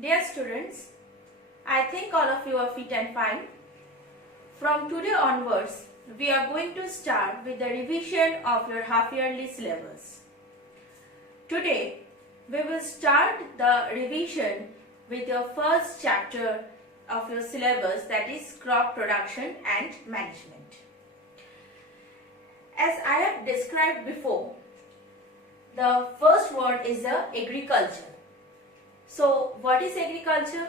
Dear students, I think all of you are fit and fine. From today onwards, we are going to start with the revision of your half-yearly syllabus. Today, we will start the revision with your first chapter of your syllabus, that is crop production and management. As I have described before, the first word is the agriculture. So, what is agriculture?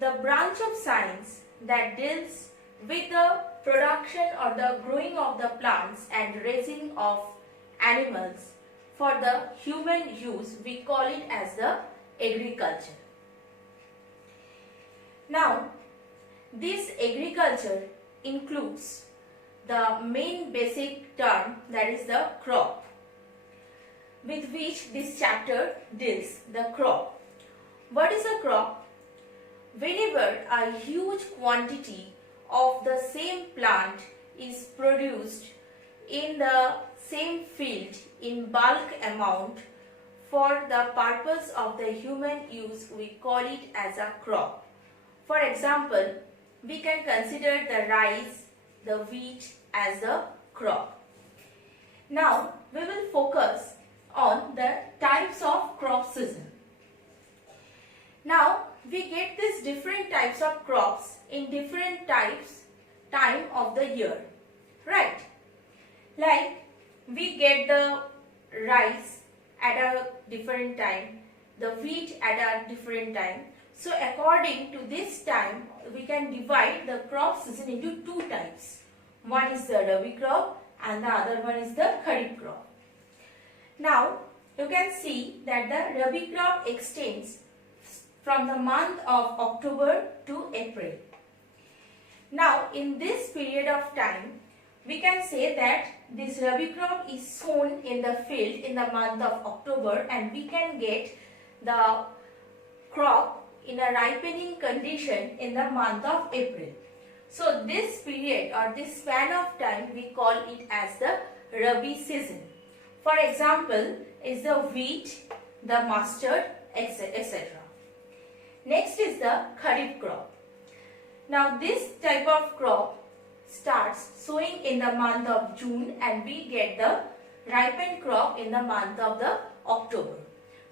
The branch of science that deals with the production or the growing of the plants and raising of animals for the human use, we call it as the agriculture. Now, this agriculture includes the main basic term, that is the crop, with which this chapter deals, the crop. What is a crop? Whenever a huge quantity of the same plant is produced in the same field in bulk amount for the purpose of the human use, we call it as a crop. For example, we can consider the rice, the wheat as a crop. Now, we will focus on the types of crop season. Now, we get these different types of crops in different time of the year, right? Like, we get the rice at a different time, the wheat at a different time. So, according to this time, we can divide the crop season into two types. One is the Rabi crop and the other one is the Kharif crop. Now, you can see that the Rabi crop extends from the month of October to April. Now, in this period of time, we can say that this Rabi crop is sown in the field in the month of October, and we can get the crop in a ripening condition in the month of April. So, this period or this span of time, we call it as the Rabi season. For example, is the wheat, the mustard, etc. Next is the Kharif crop. Now, this type of crop starts sowing in the month of June, and we get the ripened crop in the month of the October.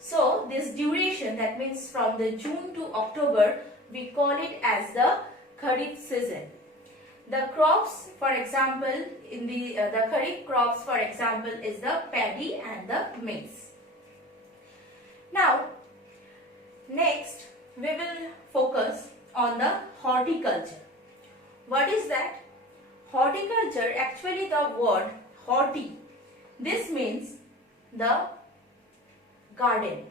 So, this duration, that means from the June to October, we call it as the Kharif season. The crops, for example, in the Kharif crops, for example, is the paddy and the maize. Now, next we will focus on the horticulture. What is that? Horticulture, actually the word horti, this means the garden,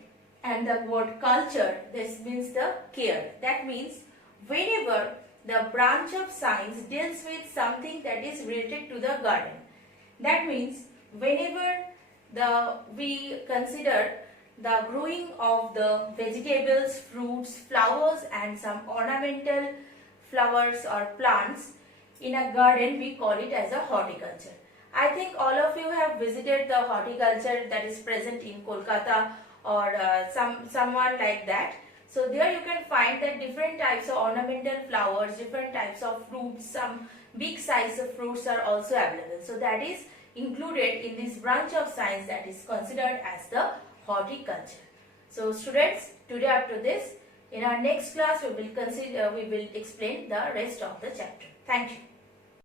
and the word culture, this means the care. That means whenever the branch of science deals with something that is related to the garden. That means whenever we consider the growing of the vegetables, fruits, flowers and some ornamental flowers or plants in a garden, we call it as a horticulture. I think all of you have visited the horticulture that is present in Kolkata or someone like that. So there you can find that different types of ornamental flowers, different types of fruits, some big size of fruits are also available. So that is included in this branch of science that is considered as the horticulture. So students, today after this, in our next class we will explain the rest of the chapter. Thank you.